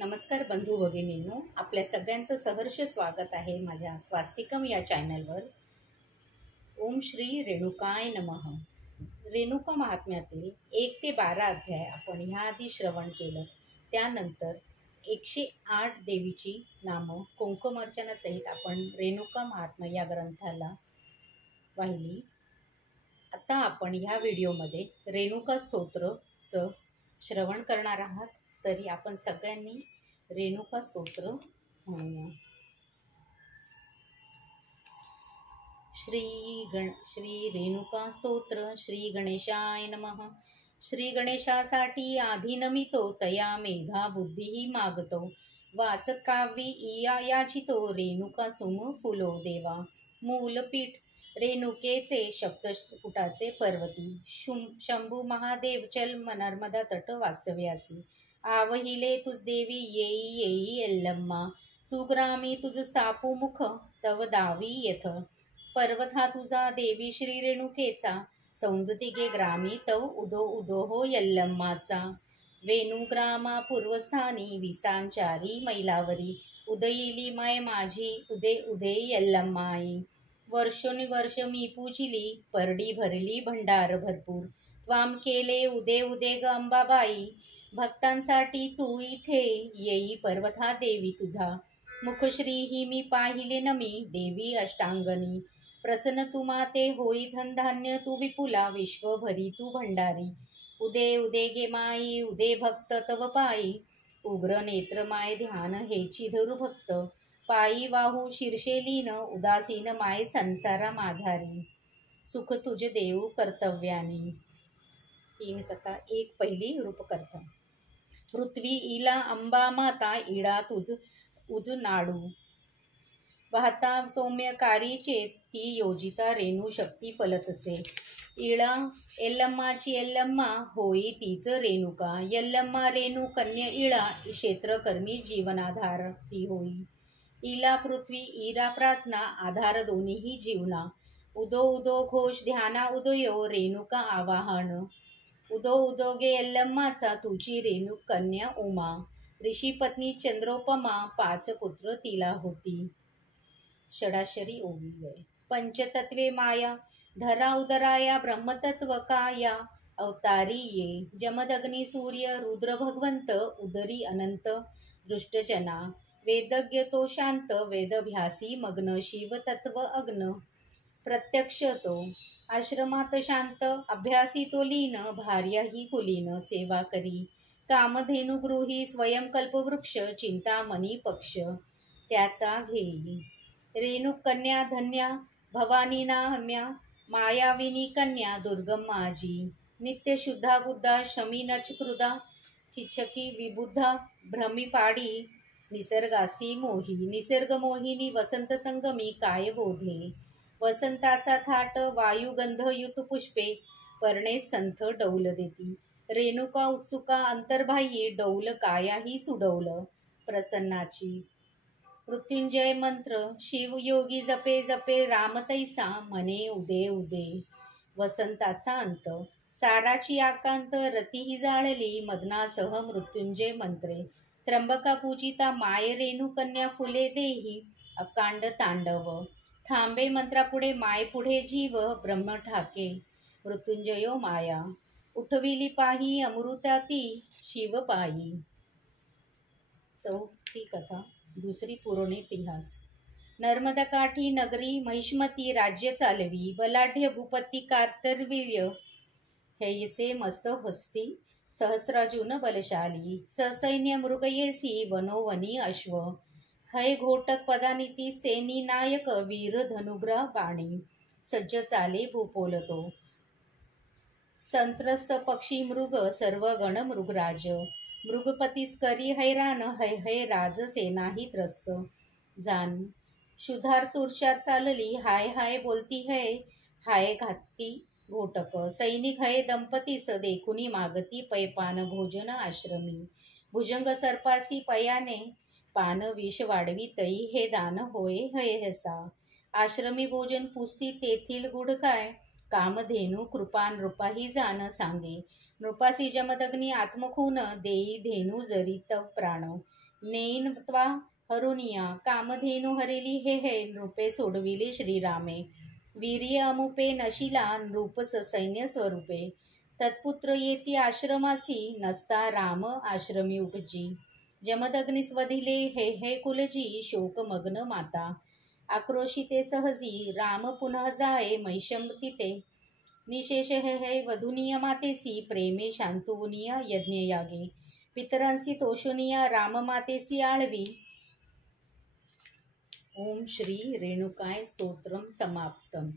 नमस्कार बंधू भगिनींनो, आपल्या सगळ्यांचं सहर्ष स्वागत आहे माझ्या स्वास्तिकम या चॅनलवर. ओम श्री रेणुकाय नमः. रेणुका महात्म्यातील 1 ते 12 अध्याय आपण ह्याआधी श्रवण केलं. त्यानंतर 108 देवीची नामं कुंकुमार्चनासहित आपण रेणुका महात्म्य या ग्रंथाला वाहिली. आता आपण ह्या व्हिडिओमध्ये रेणुका स्तोत्रचं श्रवण करणार आहात. तरी आपण सगळ्यांनी रेणुका स्तोत्र म्हणूया. श्री रेणुका स्तोत्र. श्री गणेशाय नमः. श्री गणेशासाठी आधी नमितो, तया मेधा बुद्धीही मागतो. वास काव्यी इया याचितो, रेणुका सुम फुलो देवा. मूलपीठ रेणुकेचे सप्तपुटाचे पर्वती. शंभू महादेव चल नर्मदा तट वास्तव्यासी. आवहिले तुझ देवी येई येई यल्लम्मा. तू ग्रामी तुझ स्थापू मुख, तव दावी यथ. पर्वत हा तुझा देवी श्री रेणुकेचा, सौंदतिगे ग्रामी तव उदो उदो हो यल्लम्माचा. वेणुग्रामा पूर्वस्थानी, विसांचारी मैलावरी. उदयिली माय माझी, उदे उदे यल्लम्माई. वर्षोनिवर्ष मी पूजिली, परडी भरली भंडार भरपूर. त्वाम केले उदे उदे ग अंबाबाई. भक्तांसाठी तू इथे येई पर्वता देवी तुझा. मुखश्री ही मी पाहिले नमी, देवी अष्टांगनी. प्रसन्न तू माते होई धनधान्य, तू विपुला विश्वभरी तू भंडारी. उदे उदे गे माई, उदे भक्त तव पायी. उग्र नेत्र माय ध्यान हेची धरू भक्त. पायी वाहू शीर्षेलीन, उदासीन माय संसारा माझारी. सुख तुझ देऊ कर्तव्यानी. 3 कथा. 1 पहिली रूपकथा. पृथ्वी इला अंबा माता, इडा तुझ उज नाडू. वाहता सौम्यकारीचे ती योजिता, रेणू शक्ती फलतसे. इळा यल्लम्माची यल्लम्मा, होई तीच रेणुका. यल्लम्मा रेणू कन्या इळा, क्षेत्रकर्मी जीवनाधार ती होई. इला पृथ्वी इरा प्रार्थना, आधार दोन्हीही जीवना. उदो उदो घोष ध्याना उदयो, रेणुका आवाहन. उदो उदो गे यल्लम्माचा, तुझी रेणू कन्या उमा. ऋषी पत्नी चंद्रोपमा, 5 पुत्र तिला होती. षडाक्षरी ओवी. पंचतत्वे माया, धरा उदराया ब्रह्मतत्व काया. अवतारी ये जमदग्नी सूर्य, रुद्र भगवंत उदरी अनंत. दृष्टजना वेदज्ञ तो शांत, वेदभ्यासी मग्न. शिवतत्व अग्न प्रत्यक्ष तो, आश्रमात शांत. अभ्यासी तो लीन, भार्या ही कुलीन. सेवा करी कामधेनु गृही, स्वयंकल्पवृक्ष. चिंतामणी पक्ष त्याचा घेई. रेणू कन्या धन्या, भवानी नाम्या. मायाविनी कन्या दुर्गम माझी. नित्य शुद्धा बुद्धा, शमी नचकृदा. चिच्छकी विबुद्धा, भ्रमिपाडी. निसर्गासी मोही, निसर्ग मोहिनी. वसंत संगमी काय बोधे. वसंताचा थाट, वायुगंधयुत पुष्पे. पर्णे संथ डौल देती. रेणुका उत्सुका अंतर्बाह्यी, डौल कायाही सुडौल प्रसन्नाची. मृत्युंजय मंत्र शिवयोगी जपे जपे, रामतैसा म्हणे उदे उदे. वसंताचा अंत, साराची आकांत. रतीही जाळली मदनासह मृत्युंजय मंत्रे. त्र्यंबका पूजिता माय रेणू कन्या, फुले देही अकांड तांडव. थांबे मंत्रापुढे माय पुढे जीव, ब्रह्म ठाके मृत्युंजयो माया. उठविली पाही अमृताती, शिव पायी. 4थी कथा. दुसरी पुराण इतिहास. नर्मदा काठी नगरी महिष्मती, राज्य चालवी. बलाढ्य भूपती कार्तवीर्य, हैसे मस्त हस्ती. सहस्रार्जुन बलशाली, ससैन्य मृगयेसी. वनोवनी अश्व, है घोटक पदानिती. सेनी नायक वीर धनुग्र बाणी. सज्ज चाले भूपोलतो, संत्रस्त पक्षी मृग. सर्व गण मृगराज. मृगपतीस करी हैराण, है है राज सेनाही त्रस्त. जान शुधार तुरशात चालली, हाय हाय बोलती है. हाय घाती घोटक. सैनिक है दंपतीस, देखुनी मागती पैपान. भोजन आश्रमी, भुजंग सर्पासी पयाने. पान विष वाढवी तई, हे दान होय हयसा. आश्रमी भोजन पुसती, तेथील गुढ काय. कामधेनु कृपा नृपाही जान सांगे. नृपासी जमदग्नी आत्मखून, देई धेनू जरी तव प्राण. नेनत्वा हरुनिया कामधेनु हरिली हे नृपे सोडविले श्रीरामे वीर्य अमुपे नशिला नृप सैन्य स्वरूपे तत्पुत्र येती आश्रमासी नसता राम आश्रमी उपजी जमदग्नीस वधिले हे कुलजी शोकमग्न माता आक्रोशिते सहजी राम पुनः जाये मैशंतिते निशेष हे वधुनिया मातेसी प्रेमे शांतुनिया यज्ञयागे पितरांसी तोषुनिया राम मातेसी आळवी. ओम श्री रेणुकाय स्तोत्रम समाप्तम.